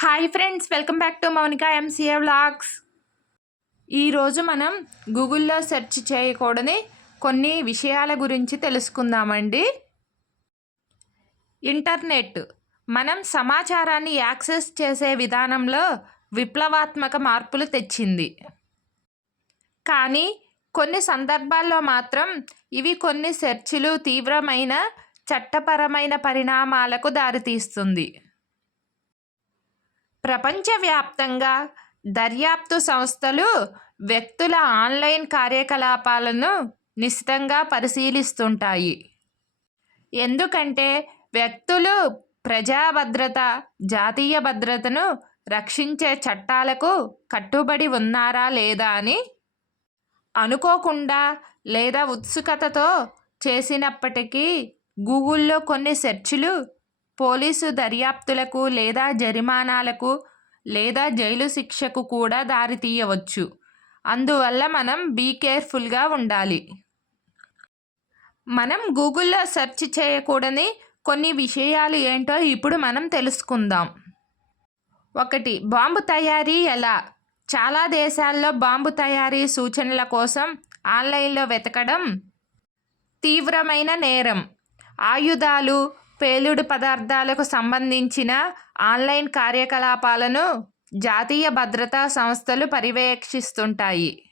Hi friends welcome back to Mounika MCA vlogs ఈరోజు మనం గూగుల్లో సెర్చ్ చేయకూడని కొన్ని విషయాల గురించి తెలుసుకుందామండి. ఇంటర్నెట్ మనం సమాచారాన్ని యాక్సెస్ చేసే విధానంలో విప్లవాత్మక మార్పులు తెచ్చింది. కానీ కొన్ని సందర్భాల్లో మాత్రం ఇవి కొన్ని సెర్చ్లు తీవ్రమైన చట్టపరమైన పరిణామాలకు దారితీస్తుంది. ప్రపంచవ్యాప్తంగా దర్యాప్తు సంస్థలు వ్యక్తుల ఆన్లైన్ కార్యకలాపాలను నిశితంగా పరిశీలిస్తుంటాయి. ఎందుకంటే వ్యక్తులు ప్రజా భద్రత జాతీయ భద్రతను రక్షించే చట్టాలకు కట్టుబడి ఉన్నారా లేదా అని అనుకోకుండా లేదా ఉత్సుకతతో చేసినప్పటికీ గూగుల్లో కొన్ని సెర్చ్లు పోలీసు దర్యాప్తులకు లేదా జరిమానాలకు లేదా జైలు శిక్షకు కూడా దారితీయవచ్చు అందువల్ల మనం బీ కేర్ఫుల్గా ఉండాలి. మనం గూగుల్లో సెర్చ్ చేయకూడని కొన్ని విషయాలు ఏంటో ఇప్పుడు మనం తెలుసుకుందాం. ఒకటి బాంబు తయారీ ఎలా? చాలా దేశాల్లో బాంబు తయారీ సూచనల కోసం ఆన్లైన్లో వెతకడం తీవ్రమైన నేరం. ఆయుధాలు పేలుడు పదార్థాలకు సంబంధించిన ఆన్లైన్ కార్యకలాపాలను జాతీయ భద్రతా సంస్థలు పర్యవేక్షిస్తుంటాయి.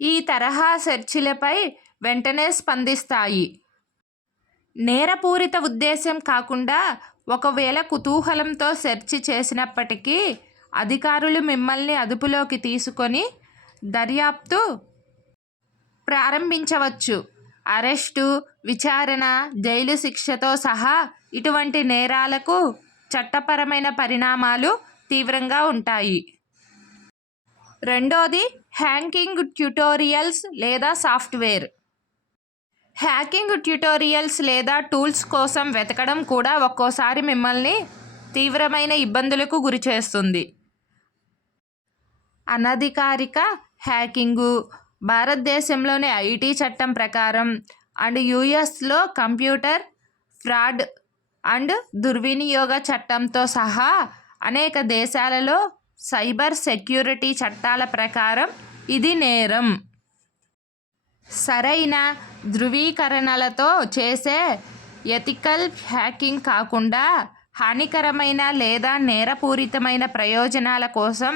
ఈ తరహా సెర్చిలపై వెంటనే స్పందిస్తాయి. నేరపూరిత ఉద్దేశం కాకుండా ఒకవేళ కుతూహలంతో సెర్చ్ చేసినప్పటికీ అధికారులు మిమ్మల్ని అదుపులోకి తీసుకొని దర్యాప్తు ప్రారంభించవచ్చు. అరెస్టు విచారణ జైలు శిక్షతో సహా ఇటువంటి నేరాలకు చట్టపరమైన పరిణామాలు తీవ్రంగా ఉంటాయి. రెండోది హ్యాంకింగ్ ట్యుటోరియల్స్ లేదా సాఫ్ట్వేర్. హ్యాకింగ్ ట్యుటోరియల్స్ లేదా టూల్స్ కోసం వెతకడం కూడా ఒక్కోసారి మిమ్మల్ని తీవ్రమైన ఇబ్బందులకు గురిచేస్తుంది. అనధికారిక హ్యాకింగు భారతదేశంలోని ఐటీ చట్టం ప్రకారం అండ్ యుఎస్లో కంప్యూటర్ ఫ్రాడ్ అండ్ దుర్వినియోగ చట్టంతో సహా అనేక దేశాలలో సైబర్ సెక్యూరిటీ చట్టాల ప్రకారం ఇది నేరం. సరైన ధృవీకరణలతో చేసే ఎథికల్ హ్యాకింగ్ కాకుండా హానికరమైన లేదా నేరపూరితమైన ప్రయోజనాల కోసం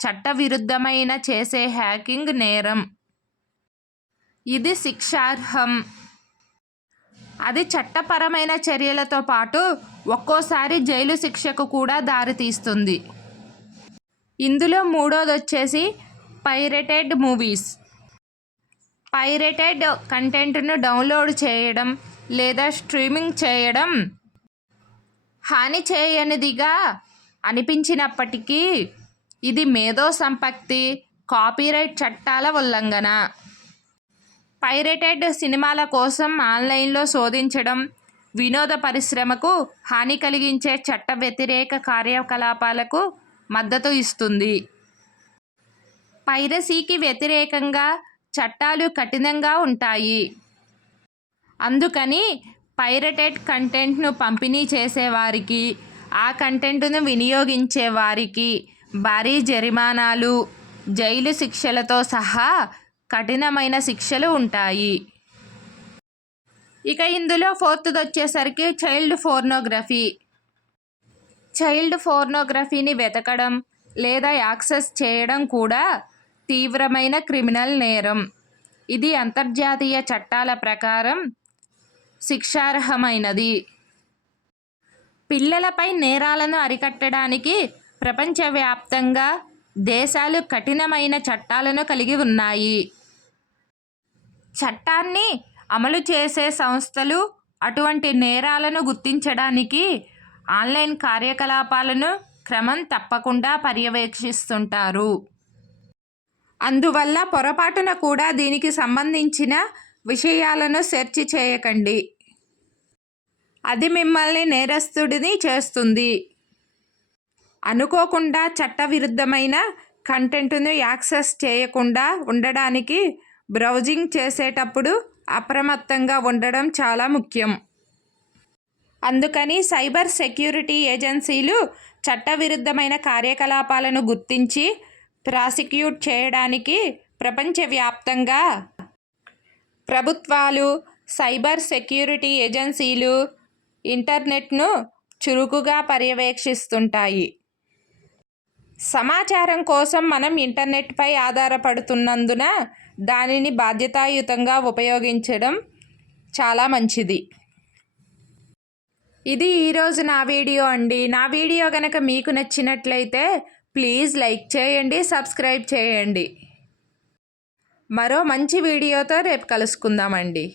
చట్టవిరుద్ధమైన చేసే హ్యాకింగ్ నేరం. ఇది శిక్షార్హం. అది చట్టపరమైన చర్యలతో పాటు ఒక్కోసారి జైలు శిక్షకు కూడా దారితీస్తుంది. ఇందులో మూడోది వచ్చేసి పైరేటెడ్ మూవీస్. పైరేటెడ్ కంటెంట్ను డౌన్లోడ్ చేయడం లేదా స్ట్రీమింగ్ చేయడం హాని చేయనిదిగా అనిపించినప్పటికీ ఇది మేధో సంపత్తి కాపీరైట్ చట్టాల ఉల్లంఘన. పైరేటెడ్ సినిమాల కోసం ఆన్లైన్లో శోధించడం వినోద పరిశ్రమకు హాని కలిగించే చట్ట వ్యతిరేక కార్యకలాపాలకు మద్దతు ఇస్తుంది. పైరసీకి వ్యతిరేకంగా చట్టాలు కఠినంగా ఉంటాయి. అందుకని పైరటెడ్ కంటెంట్ను పంపిణీ చేసేవారికి ఆ కంటెంట్ను వినియోగించే వారికి భారీ జరిమానాలు జైలు శిక్షలతో సహా కఠినమైన శిక్షలు ఉంటాయి. ఇక ఇందులో ఫోర్త్ది వచ్చేసరికి చైల్డ్ ఫోర్నోగ్రఫీ. చైల్డ్ ఫోర్నోగ్రఫీని వెతకడం లేదా యాక్సెస్ చేయడం కూడా తీవ్రమైన క్రిమినల్ నేరం. ఇది అంతర్జాతీయ చట్టాల ప్రకారం శిక్షార్హమైనది. పిల్లలపై నేరాలను అరికట్టడానికి ప్రపంచవ్యాప్తంగా దేశాలు కఠినమైన చట్టాలను కలిగి ఉన్నాయి. చట్టాన్ని అమలు చేసే సంస్థలు అటువంటి నేరాలను గుర్తించడానికి ఆన్లైన్ కార్యకలాపాలను క్రమం తప్పకుండా పర్యవేక్షిస్తుంటారు. అందువల్ల పొరపాటున కూడా దీనికి సంబంధించిన విషయాలను సెర్చ్ చేయకండి. అది మిమ్మల్ని నేరస్తుడిని చేస్తుంది. అనుకోకుండా చట్టవిరుద్ధమైన కంటెంట్ను యాక్సెస్ చేయకుండా ఉండడానికి బ్రౌజింగ్ చేసేటప్పుడు అప్రమత్తంగా ఉండడం చాలా ముఖ్యం. అందుకని సైబర్ సెక్యూరిటీ ఏజెన్సీలు చట్టవిరుద్ధమైన కార్యకలాపాలను గుర్తించి ప్రాసిక్యూట్ చేయడానికి ప్రపంచవ్యాప్తంగా ప్రభుత్వాలు సైబర్ సెక్యూరిటీ ఏజెన్సీలు ఇంటర్నెట్ను చురుకుగా పర్యవేక్షిస్తుంటాయి. సమాచారం కోసం మనం ఇంటర్నెట్పై ఆధారపడుతున్నందున దానిని బాధ్యతాయుతంగా ఉపయోగించడం చాలా మంచిది. ఇది ఈరోజు నా వీడియో అండి. నా వీడియో కనుక మీకు నచ్చినట్లయితే ప్లీజ్ లైక్ చేయండి సబ్స్క్రైబ్ చేయండి. మరో మంచి వీడియోతో రేపు కలుసుకుందామండి.